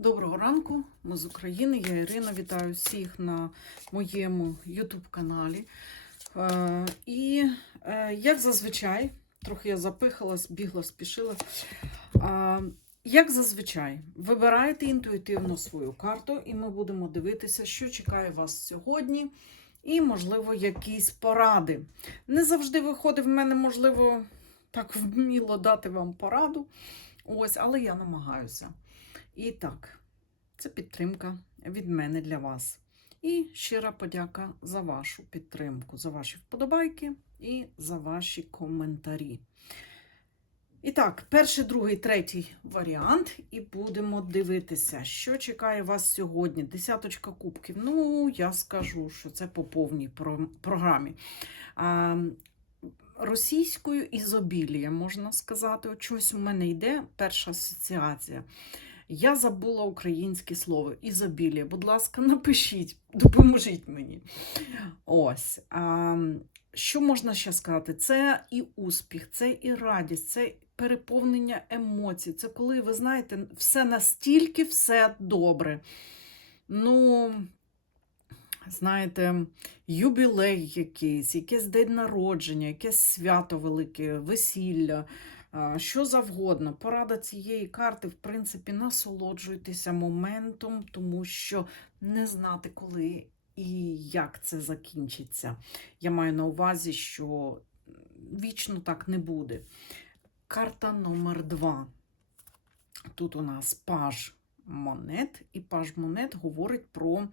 Доброго ранку, ми з України. Я Ірина. Вітаю всіх на моєму YouTube-каналі. Е, і е, як зазвичай, трохи я запихалась, бігла, спішила. Е, як зазвичай, вибирайте інтуїтивно свою карту, і ми будемо дивитися, що чекає вас сьогодні, і, можливо, якісь поради. Не завжди виходить в мене, можливо, так вміло дати вам пораду. Ось, але я намагаюся. І так, це підтримка від мене для вас. І щира подяка за вашу підтримку, за ваші вподобайки і за ваші коментарі. І так, перший, другий, третій варіант, і будемо дивитися, що чекає вас сьогодні. Десяточка кубків. Ну, я скажу, що це по повній програмі. А, російською ізобілія, можна сказати. От щось у мене йде перша асоціація. Я забула українське слово ізобілія. Будь ласка, напишіть, допоможіть мені. Ось. А, що можна ще сказати? Це і успіх, це і радість, це переповнення емоцій. Це коли, ви знаєте, все настільки все добре. Ну, знаєте, юбілей якийсь, якийсь день народження, якесь свято велике, весілля, що завгодно. Порада цієї карти, в принципі, насолоджуйтеся моментом, тому що не знати, коли і як це закінчиться. Я маю на увазі, що вічно так не буде. Карта номер два. Тут у нас паж монет, і паж монет говорить про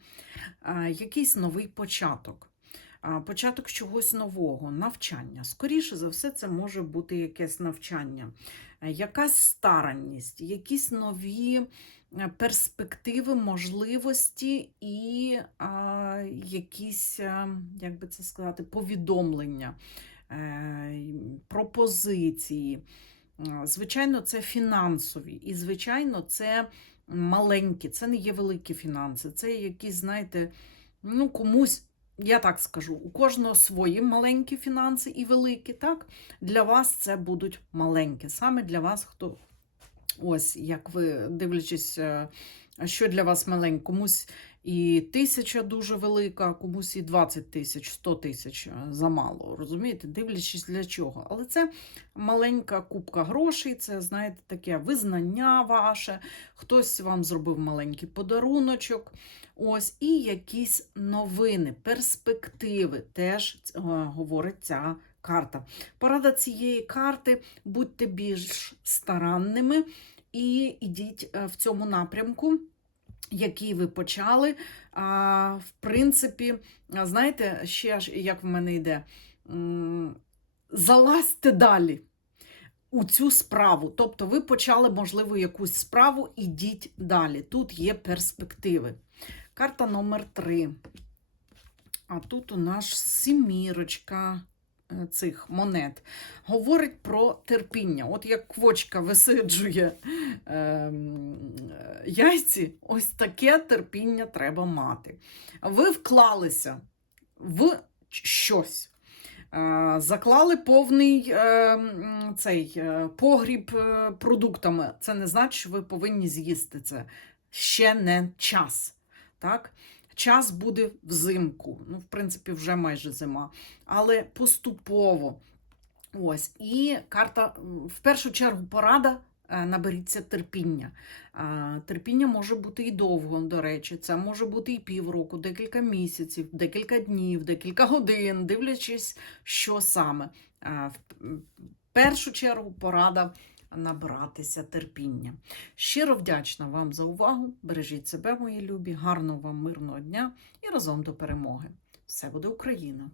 а, якийсь новий початок. Початок чогось нового, навчання. Скоріше за все, це може бути якесь навчання, е, якась старанність, якісь нові е, перспективи, можливості і а, якісь, а, як би це сказати, повідомлення, е, пропозиції. Е, Звичайно, це фінансові, і, звичайно, це маленькі, це не є великі фінанси, це якісь, знаєте, ну, комусь. Я так скажу, у кожного свої маленькі фінанси і великі, так? Для вас це будуть маленькі. Саме для вас, хто ось як ви дивлячись, е, що для вас маленьке, комусь і тисяча дуже велика, а комусь і 20 тисяч, 100 тисяч е, замало. Розумієте, дивлячись для чого. Але це маленька купка грошей, це, знаєте, таке визнання ваше, хтось вам зробив маленький подаруночок. Ось, і якісь новини, перспективи теж е, говорить ця карта. Порада цієї карти: будьте більш старанними і йдіть е, в цьому напрямку. Який ви почали. В принципі, знаєте, ще ж як в мене йде, залазьте далі у цю справу. Тобто ви почали, можливо, якусь справу, ідіть далі. Тут є перспективи. Карта номер 3. А тут у нас сімірочка цих монет. Говорить про терпіння. От як квочка висиджує ем, е, яйці, ось таке терпіння треба мати. Ви вклалися в щось. Е, Заклали повний е, цей е, погріб е, продуктами. Це не значить, що ви повинні з'їсти це. Ще не час. Так? Час буде взимку. Ну, в принципі, вже майже зима. Але поступово. Ось. І карта, в першу чергу, порада. е, Наберіться терпіння. Терпіння може бути і довго, до речі. Це може бути і півроку, декілька місяців, декілька днів, декілька годин, дивлячись, що саме. В першу чергу порада набратися терпіння. Щиро вдячна вам за увагу. Бережіть себе, мої любі, гарного вам мирного дня і разом до перемоги. Все буде Україна!